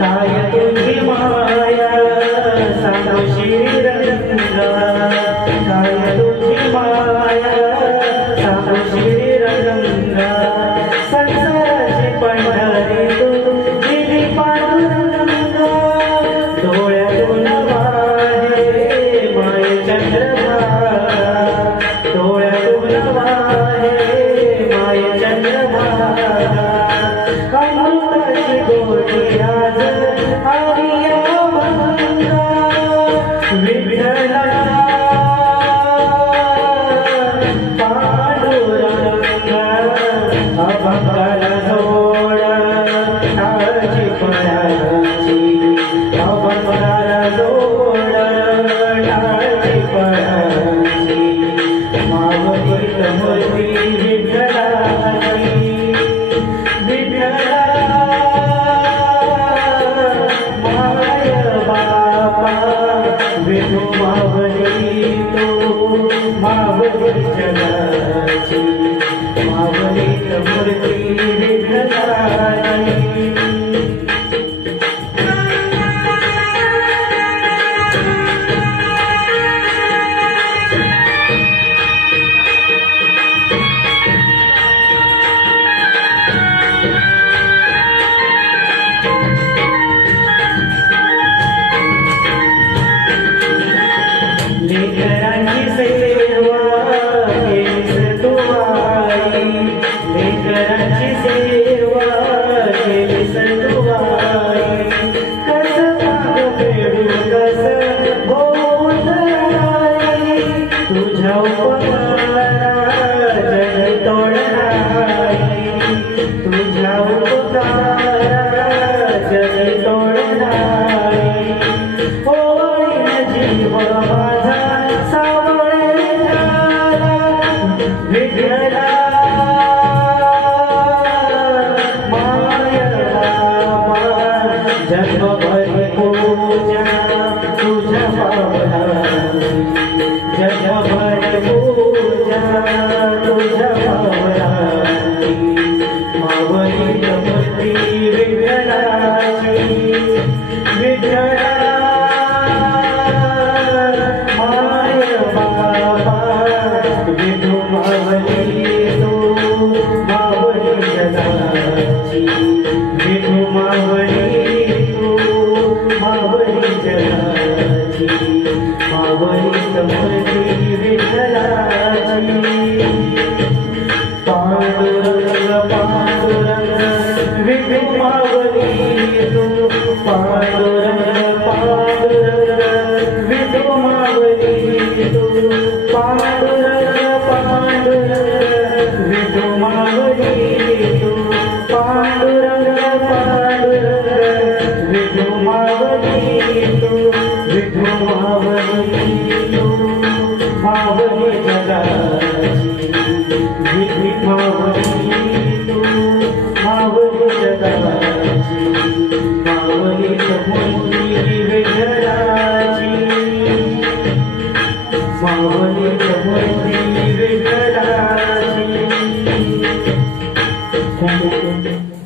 काय तुझी माया सांगशील रंगा, काय तुझी माया सांगशील रंगा, संसाराची पंढरी तू दिली पांडुरंगा, डोळ्यातून वाहे माय चंद्रभागा, डोळ्यातून वाहे माय चंद्रभागा, अमृताची गोडी आज आलिया भंगा, विठ्ठला पांडुरंगा, अभंगाला जोड टाळची फळाची, अभंगाला जोड टाळची फळाची, मावळीत मूर्ती विठ्ठलाची, विठ्ठला माय बापा विठू मावळी तू मावळी जगाची, मावळीत मूर्ती विठ्ठलाची. लेकरांची सेवा केलीस तू आई, लेकरांची सेवा केलीस तू आई, कसं माग फेडू कसं बोलणारी, तुझ्या उपकारा जग तोडणारी, तुझ्या उपकारा जग तोडणारी, होईन जीव माझा सावळे झाला, विठ्ठला माय बाबा जगभर पूजा तुझ्या पावलाची, जगभर पूजा तुझ्या पावलाची, मावळीत मूर्ती विठ्ठलाची, विठ्ठला माय बाबा विठू मावळी तू मावळी जगाची, विठू मावळी तू मावळी जगाची, मावळीत मूर्ती विठ्ठलाची. पांडुरंग पांडुरंग विठू मावळी तू, पांडुरंग पांडुरंग विठू मावळी तू, पांडुरंग पांडुरंग विठू मावळी तू, पांडुरंग पांडुरंग विठू मावळी तू, विठू मावळी तू मावळी जगाची, विठू मावळी तू मावळी जगाची, मावळीत मूर्ती